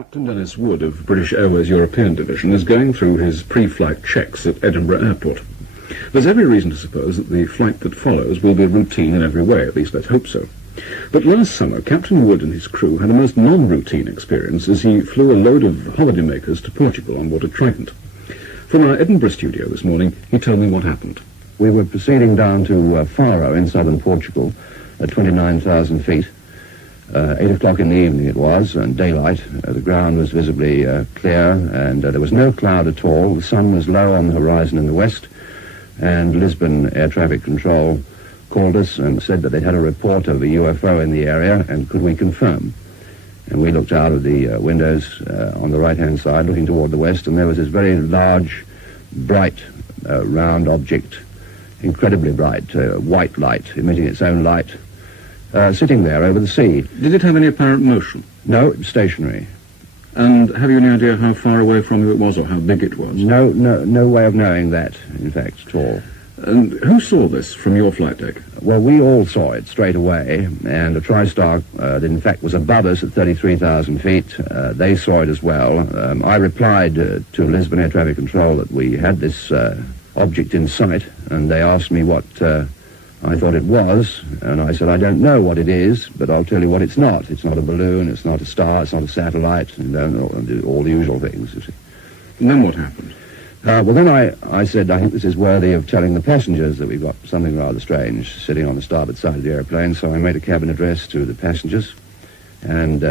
Captain Dennis Wood of British Airways European Division is going through his pre-flight checks at Edinburgh Airport. There's every reason to suppose that the flight that follows will be routine in every way, at least let's hope so. But last summer, Captain Wood and his crew had a most non-routine experience as he flew a load of holidaymakers to Portugal on board a Trident. From our Edinburgh studio this morning, he told me what happened. We were proceeding down to Faro in southern Portugal at 29,000 feet. 8 o'clock in the evening it was, and daylight. The ground was visibly clear, and there was no cloud at all. The sun was low on the horizon in the west, and Lisbon Air Traffic Control called us and said that they'd had a report of a UFO in the area, and could we confirm? And we looked out of the windows on the right-hand side, looking toward the west, and there was this very large, bright, round object, incredibly bright, white light, emitting its own light, sitting there over the sea. Did it have any apparent motion? No, it was stationary. And have you any idea how far away from you it was, or how big it was? No way of knowing that, in fact, at all. And who saw this from your flight deck? Well, we all saw it straight away, and a TriStar that in fact was above us at 33,000 feet, they saw it as well. I replied to Lisbon Air Traffic Control that we had this object in sight, and they asked me what I thought it was, and I said, I don't know what it is, but I'll tell you what it's not. It's not a balloon, it's not a star, it's not a satellite, and all the usual things, you see. And then what happened? Well, then I said, I think this is worthy of telling the passengers that we've got something rather strange sitting on the starboard side of the airplane, so I made a cabin address to the passengers, and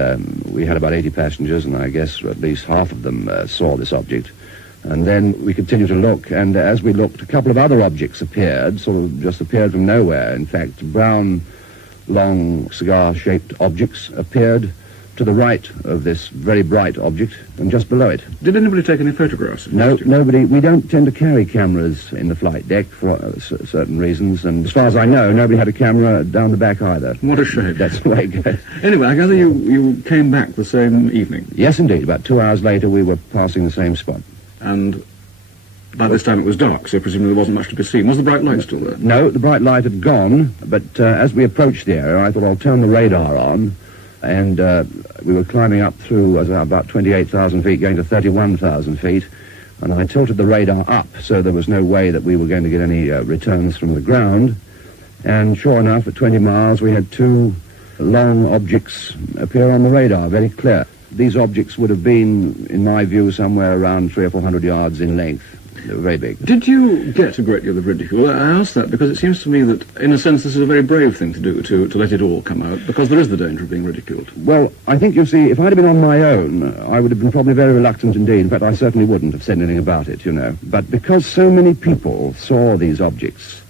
we had about 80 passengers, and I guess at least half of them saw this object. And then we continued to look, and as we looked, a couple of other objects appeared, sort of just appeared from nowhere. In fact, brown, long, cigar-shaped objects appeared to the right of this very bright object, and just below it. Did anybody take any photographs? No, nobody. We don't tend to carry cameras in the flight deck for certain reasons, and as far as I know, nobody had a camera down the back either. What a shame. That's the way it goes. Anyway, I gather you came back the same evening? Yes, indeed. About 2 hours later, we were passing the same spot. And by this time it was dark, so presumably there wasn't much to be seen. Was the bright light still there? No, the bright light had gone, but as we approached the area, I thought I'll turn the radar on, and we were climbing up through about 28,000 feet, going to 31,000 feet, and I tilted the radar up, so there was no way that we were going to get any returns from the ground, and sure enough, at 20 miles, we had two long objects appear on the radar, very clear. These objects would have been, in my view, somewhere around 300 or 400 yards in length. They were very big. Did you get a great deal of ridicule? I ask that because it seems to me that, in a sense, this is a very brave thing to do, to let it all come out, because there is the danger of being ridiculed. Well, I think, you see, if I'd have been on my own, I would have been probably very reluctant indeed. In fact, I certainly wouldn't have said anything about it, you know. But because so many people saw these objects,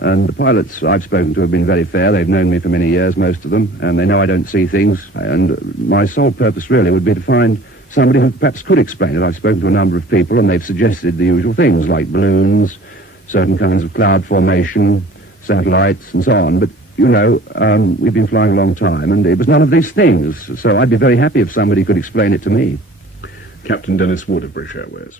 and the pilots I've spoken to have been very fair. They've known me for many years, most of them, and they know I don't see things. And my sole purpose really would be to find somebody who perhaps could explain it. I've spoken to a number of people, and they've suggested the usual things, like balloons, certain kinds of cloud formation, satellites, and so on. But, you know, we've been flying a long time, and it was none of these things. So I'd be very happy if somebody could explain it to me. Captain Dennis Wood of British Airways.